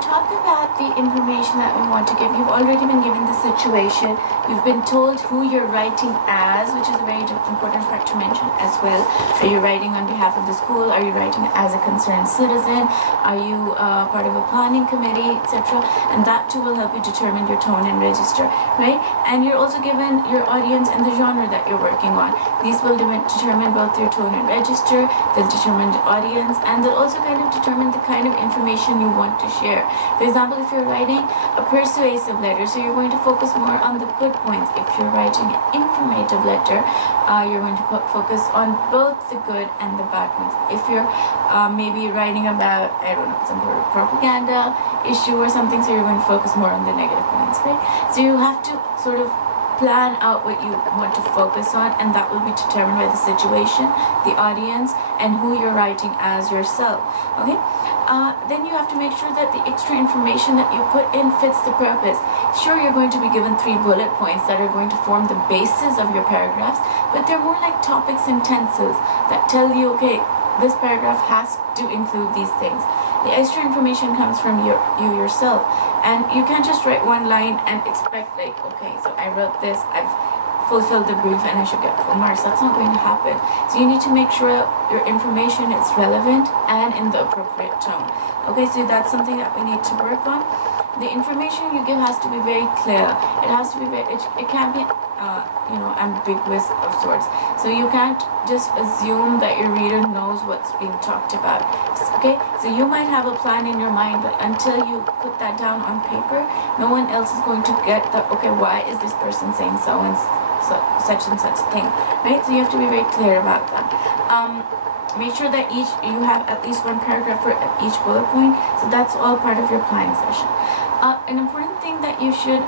talk about the information that we want to give, you've already been given the situation. You've been told who you're writing as, which is a very important fact to mention as well. Are you writing on behalf of the school? Are you writing as a concerned citizen? Are you part of a planning committee, etc.? And that too will help you determine your tone and register, right? And you're also given your audience and the genre that you're working on. These will determine both your tone and register. They'll determine the audience, and they'll also kind of determine the kind of information you want to share. For example, if you're writing a persuasive letter, so you're going to focus more on the good points. If you're writing an informative letter, you're going to focus on both the good and the bad points. If you're maybe writing about, I don't know, some sort of propaganda issue or something, so you're going to focus more on the negative points, right? So you have to sort of plan out what you want to focus on, and that will be determined by the situation, the audience, and who you're writing as yourself. Okay, then you have to make sure that the extra information that you put in fits the purpose. Sure, you're going to be given 3 bullet points that are going to form the basis of your paragraphs, but they're more like topics and tenses that tell you, okay, this paragraph has to include these things. The extra information comes from you yourself, and you can't just write one line and expect, like, okay, so I wrote this, I've fulfilled the brief, and I should get full marks. That's not going to happen. So you need to make sure your information is relevant and in the appropriate tone. Okay, so that's something that we need to work on. The information you give has to be very clear. It has to be very, it can't be ambiguous of sorts. So you can't just assume that your reader knows what's being talked about. Okay, so you might have a plan in your mind, but until you put that down on paper, no one else is going to get the, okay, why is this person saying such and such thing, right? So you have to be very clear about that. Make sure that you have at least one paragraph for each bullet point. So that's all part of your planning session. An important thing that you should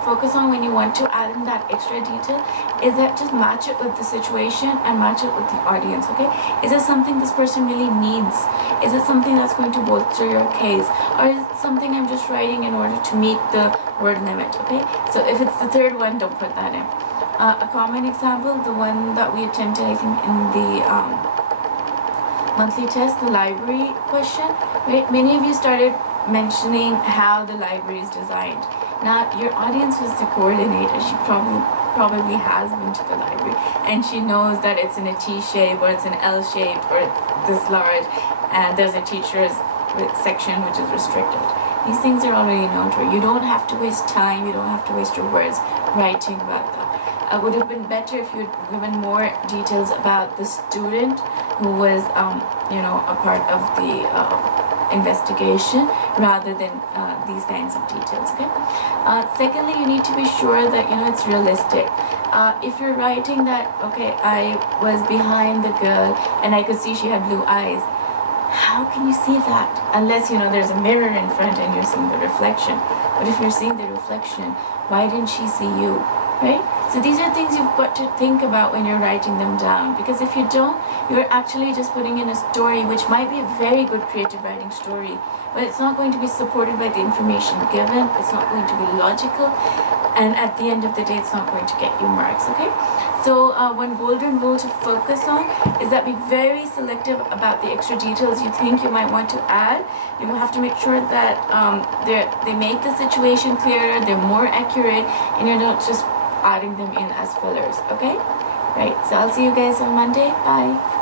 focus on when you want to add in that extra detail is that just match it with the situation and match it with the audience. Okay, is it something this person really needs? Is it something that's going to bolster your case, or is it something I'm just writing in order to meet the word limit? Okay, so if it's the third one, don't put that in. A common example, the one that we attempted, I think, in the monthly test, the library question, right? Many of you started mentioning how the library is designed. Now, your audience was the coordinator. She probably has been to the library, and she knows that it's in a T shape, or it's an L shape, or this large, and there's a teacher's section which is restricted. These things are already known to her. You don't have to waste time. You don't have to waste your words writing about that. It would have been better if you'd given more details about the student who was, a part of the investigation, rather than these kinds of details. Okay. Secondly, you need to be sure that it's realistic. If you're writing that, okay, I was behind the girl and I could see she had blue eyes, how can you see that unless there's a mirror in front and you're seeing the reflection? But if you're seeing the reflection, why didn't she see you? Right? So these are things you've got to think about when you're writing them down, because if you don't, you're actually just putting in a story which might be a very good creative writing story, but it's not going to be supported by the information given. It's not going to be logical, and at the end of the day, it's not going to get you marks. Okay, so one golden rule to focus on is that be very selective about the extra details you think you might want to add. You have to make sure that they make the situation clearer, they're more accurate, and you're not just adding them in as fillers. Okay, right, so I'll see you guys on Monday. Bye.